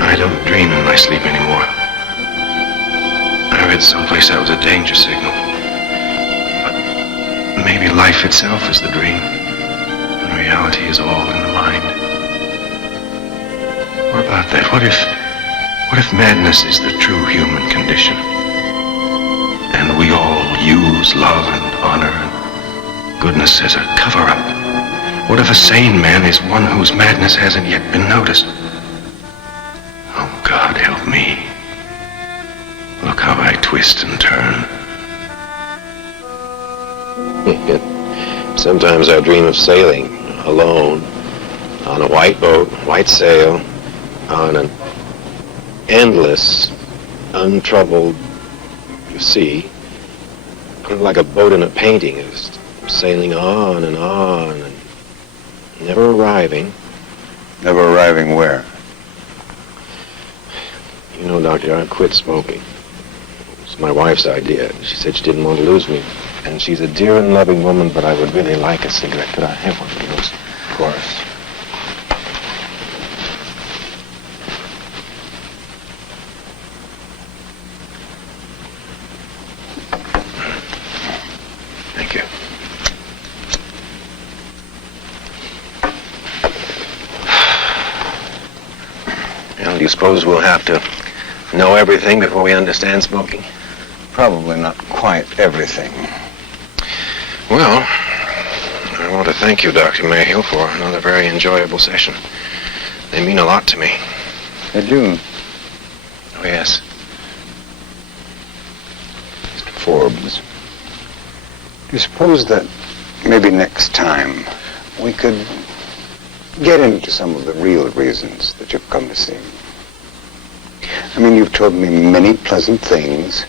I don't dream in my sleep anymore. I read someplace that was a danger signal. But maybe life itself is the dream, and reality is all in the mind. What about that? What if madness is the true human condition? And we all use love and honor and goodness as a cover-up? What if a sane man is one whose madness hasn't yet been noticed? Oh, God, help me. Look how I twist and turn. Sometimes I dream of sailing alone on a white boat, white sail, on an endless, untroubled sea, like a boat in a painting, is sailing on and never arriving. Never arriving where? You know, Doctor, I quit smoking. It's my wife's idea. She said she didn't want to lose me. And she's a dear and loving woman, but I would really like a cigarette. Could I have one of those? Of course. Thank you. Well, do you suppose we'll have to know everything before we understand smoking? Probably not quite everything. Well, I want to thank you, Dr. Mayhew, for another very enjoyable session. They mean a lot to me. They do. Oh, yes. Mr. Forbes, do you suppose that maybe next time we could get into some of the real reasons that you've come to see me? I mean, you've told me many pleasant things.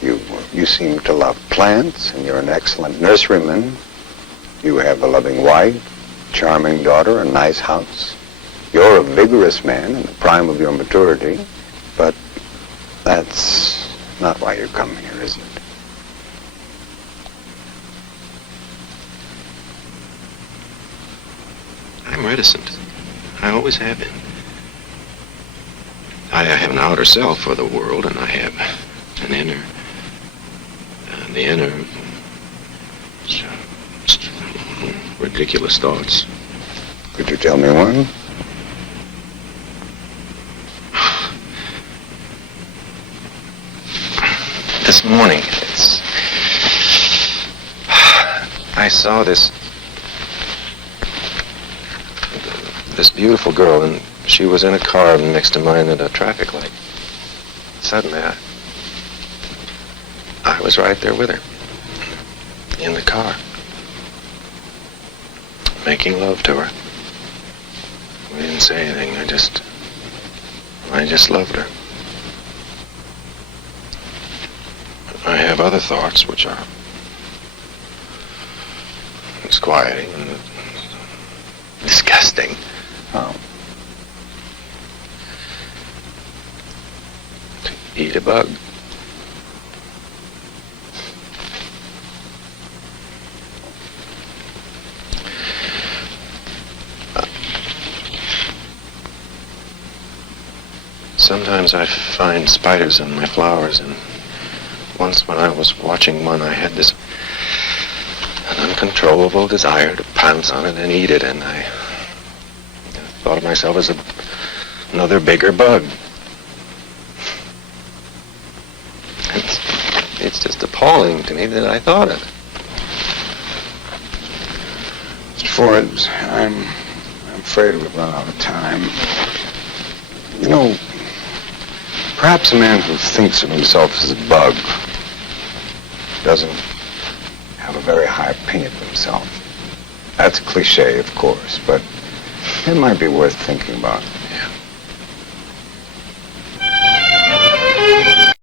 You seem to love plants, and you're an excellent nurseryman. You have a loving wife, charming daughter, a nice house. You're a vigorous man in the prime of your maturity, but that's not why you come here, is it? I'm reticent. I always have been. I have an outer self for the world, and I have an inner. And the inner, ridiculous thoughts. Could you tell me one? This morning, I saw this beautiful girl, and she was in a car next to mine at a traffic light. Suddenly, I was right there with her, in the car, making love to her. We didn't say anything. I just loved her. I have other thoughts which are disquieting and disgusting. Oh. To eat a bug. Sometimes I find spiders in my flowers, and once when I was watching one, I had an uncontrollable desire to pounce on it and eat it, and I thought of myself as another bigger bug. It's just appalling to me that I thought of it. Mr. Forbes, I'm afraid we've run out of time. You know, perhaps a man who thinks of himself as a bug doesn't have a very high opinion of himself. That's a cliche, of course, but it might be worth thinking about.